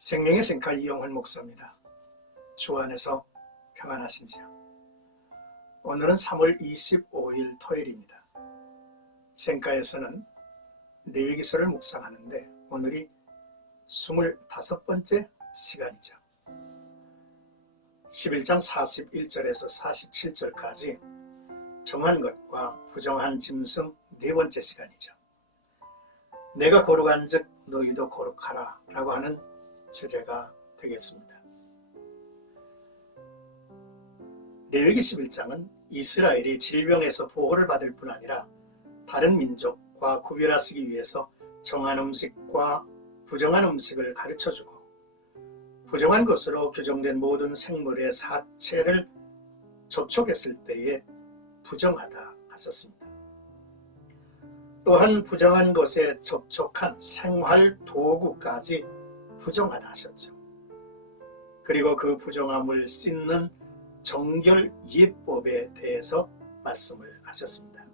생명의 생칼 이용훈 목사입니다. 주 안에서 평안하신지요? 오늘은 3월 25일 토요일입니다. 생가에서는 레위기서를 묵상하는데 오늘이 25번째 시간이죠. 11장 41절에서 47절까지 정한 것과 부정한 짐승 네 번째 시간이죠. 내가 거룩한 즉 너희도 거룩하라 라고 하는 주제가 되겠습니다. 레위기 11장은 이스라엘이 질병에서 보호를 받을 뿐 아니라 다른 민족과 구별하시기 위해서 정한 음식과 부정한 음식을 가르쳐주고 부정한 것으로 규정된 모든 생물의 사체를 접촉했을 때에 부정하다 하셨습니다. 또한 부정한 것에 접촉한 생활 도구까지 부정하다 하셨죠. 그리고 그 부정함을 씻는 정결 이해법에 대해서 말씀을 하셨습니다.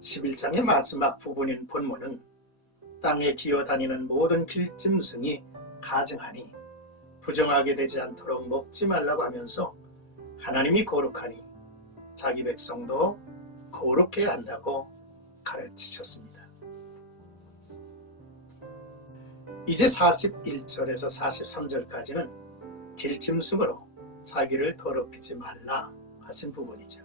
11장의 마지막 부분인 본문은 땅에 기어다니는 모든 길짐승이 가증하니 부정하게 되지 않도록 먹지 말라고 하면서 하나님이 거룩하니 자기 백성도 거룩해야 한다고 가르치셨습니다. 이제 41절에서 43절까지는 길짐승으로 자기를 더럽히지 말라 하신 부분이죠.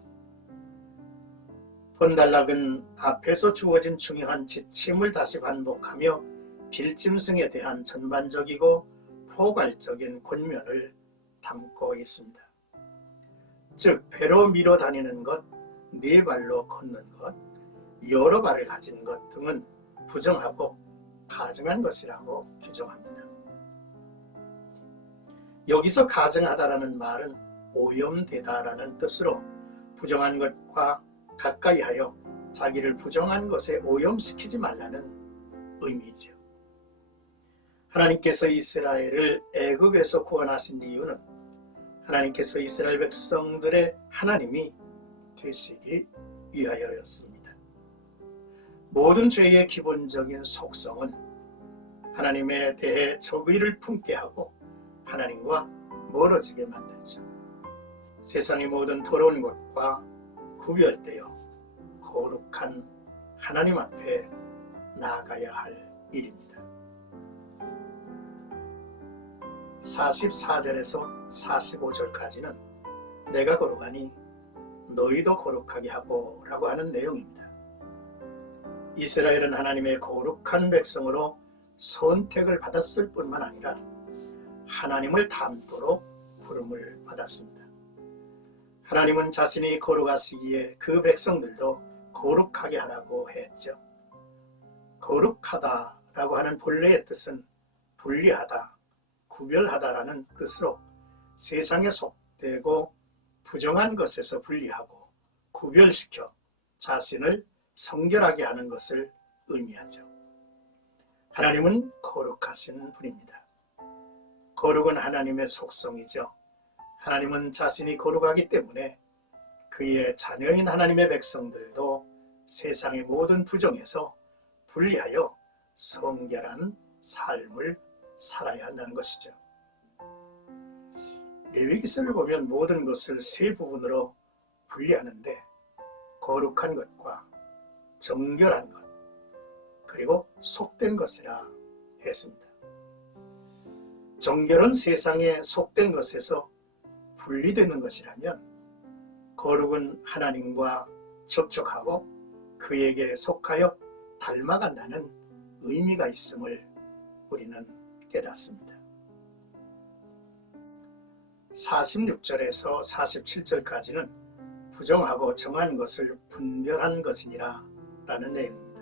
본단락은 앞에서 주어진 중요한 지침을 다시 반복하며 길짐승에 대한 전반적이고 포괄적인 권면을 담고 있습니다. 즉 배로 밀어 다니는 것, 네 발로 걷는 것, 여러 발을 가진 것 등은 부정하고 가증한 것이라고 규정합니다. 여기서 가증하다라는 말은 오염되다라는 뜻으로 부정한 것과 가까이 하여 자기를 부정한 것에 오염시키지 말라는 의미죠. 하나님께서 이스라엘을 애굽에서 구원하신 이유는 하나님께서 이스라엘 백성들의 하나님이 되시기 위하여였습니다. 모든 죄의 기본적인 속성은 하나님에 대해 적의를 품게 하고 하나님과 멀어지게 만들죠. 세상의 모든 더러운 것과 구별되어 거룩한 하나님 앞에 나아가야 할 일입니다. 44절에서 45절까지는 내가 거룩하니 너희도 거룩하게 하고 라고 하는 내용입니다. 이스라엘은 하나님의 거룩한 백성으로 선택을 받았을 뿐만 아니라 하나님을 닮도록 부름을 받았습니다. 하나님은 자신이 거룩하시기에 그 백성들도 거룩하게 하라고 했죠. 거룩하다라고 하는 본래의 뜻은 분리하다, 구별하다라는 뜻으로 세상에 속되고 부정한 것에서 분리하고 구별시켜 자신을 성결하게 하는 것을 의미하죠. 하나님은 거룩하신 분입니다. 거룩은 하나님의 속성이죠. 하나님은 자신이 거룩하기 때문에 그의 자녀인 하나님의 백성들도 세상의 모든 부정에서 분리하여 성결한 삶을 살아야 한다는 것이죠. 레위기서를 보면 모든 것을 세 부분으로 분리하는데 거룩한 것과 정결한 것 그리고 속된 것이라 했습니다. 정결은 세상에 속된 것에서 분리되는 것이라면 거룩은 하나님과 접촉하고 그에게 속하여 닮아간다는 의미가 있음을 우리는 깨닫습니다. 46절에서 47절까지는 부정하고 정한 것을 분별한 것이니라 라는 내용입니다.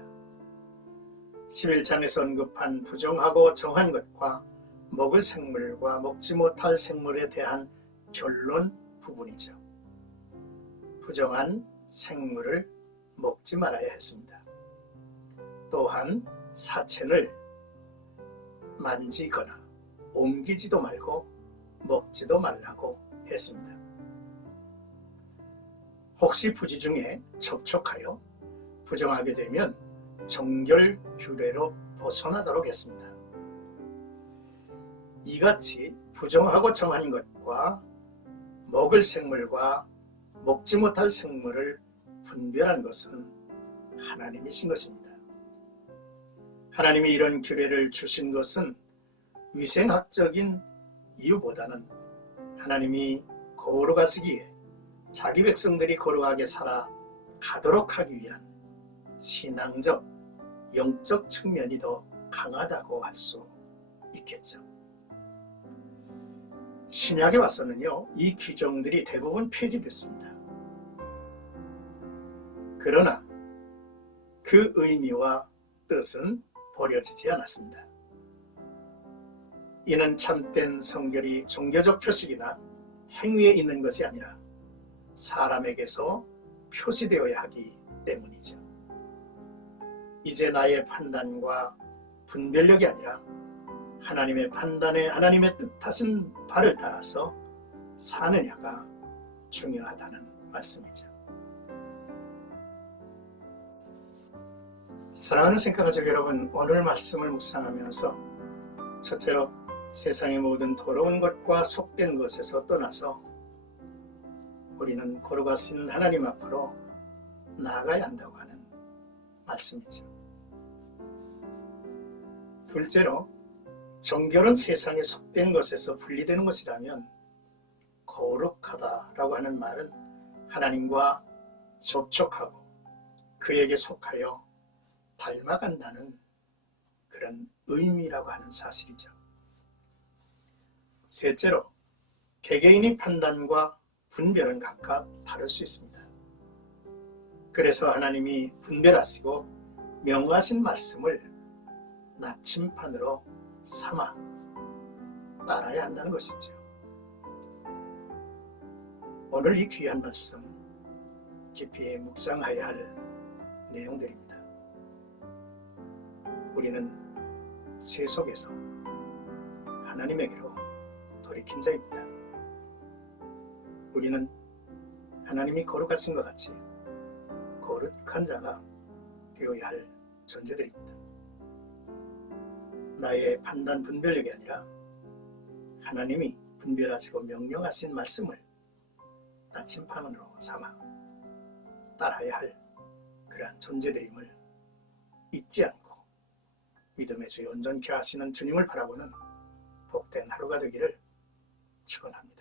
11장에서 언급한 부정하고 정한 것과 먹을 생물과 먹지 못할 생물에 대한 결론 부분이죠. 부정한 생물을 먹지 말아야 했습니다. 또한 사체를 만지거나 옮기지도 말고 먹지도 말라고 했습니다. 혹시 부지 중에 접촉하여 부정하게 되면 정결 규례로 벗어나도록 했습니다. 이같이 부정하고 정한 것과 먹을 생물과 먹지 못할 생물을 분별한 것은 하나님이신 것입니다. 하나님이 이런 규례를 주신 것은 위생학적인 이유보다는 하나님이 거룩하시기에 자기 백성들이 거룩하게 살아 가도록 하기 위한 신앙적, 영적 측면이 더 강하다고 할 수 있겠죠. 신약에 와서는요, 이 규정들이 대부분 폐지됐습니다. 그러나 그 의미와 뜻은 버려지지 않았습니다. 이는 참된 성결이 종교적 표식이나 행위에 있는 것이 아니라 사람에게서 표시되어야 하기 때문이죠. 이제 나의 판단과 분별력이 아니라 하나님의 판단에 하나님의 뜻하신 바를 따라서 사느냐가 중요하다는 말씀이죠. 사랑하는 생각가족 여러분, 오늘 말씀을 묵상하면서 첫째로 세상의 모든 더러운 것과 속된 것에서 떠나서 우리는 거룩하신 하나님 앞으로 나아가야 한다고 하는 말씀이죠. 둘째로 정결은 세상에 속된 것에서 분리되는 것이라면 거룩하다라고 하는 말은 하나님과 접촉하고 그에게 속하여 닮아간다는 그런 의미라고 하는 사실이죠. 셋째로 개개인의 판단과 분별은 각각 다를 수 있습니다. 그래서 하나님이 분별하시고 명하신 말씀을 나침판으로 삼아 따라야 한다는 것이죠. 오늘 이 귀한 말씀 깊이 묵상해야 할 내용들입니다. 우리는 세속에서 하나님에게로 돌이킨 자입니다. 우리는 하나님이 거룩하신 것 같이 거룩한 자가 되어야 할 존재들입니다. 나의 판단 분별력이 아니라 하나님이 분별하시고 명령하신 말씀을 나침판으로 삼아 따라야 할 그러한 존재들임을 잊지 않고 믿음의 주에 온전케 하시는 주님을 바라보는 복된 하루가 되기를 축원합니다.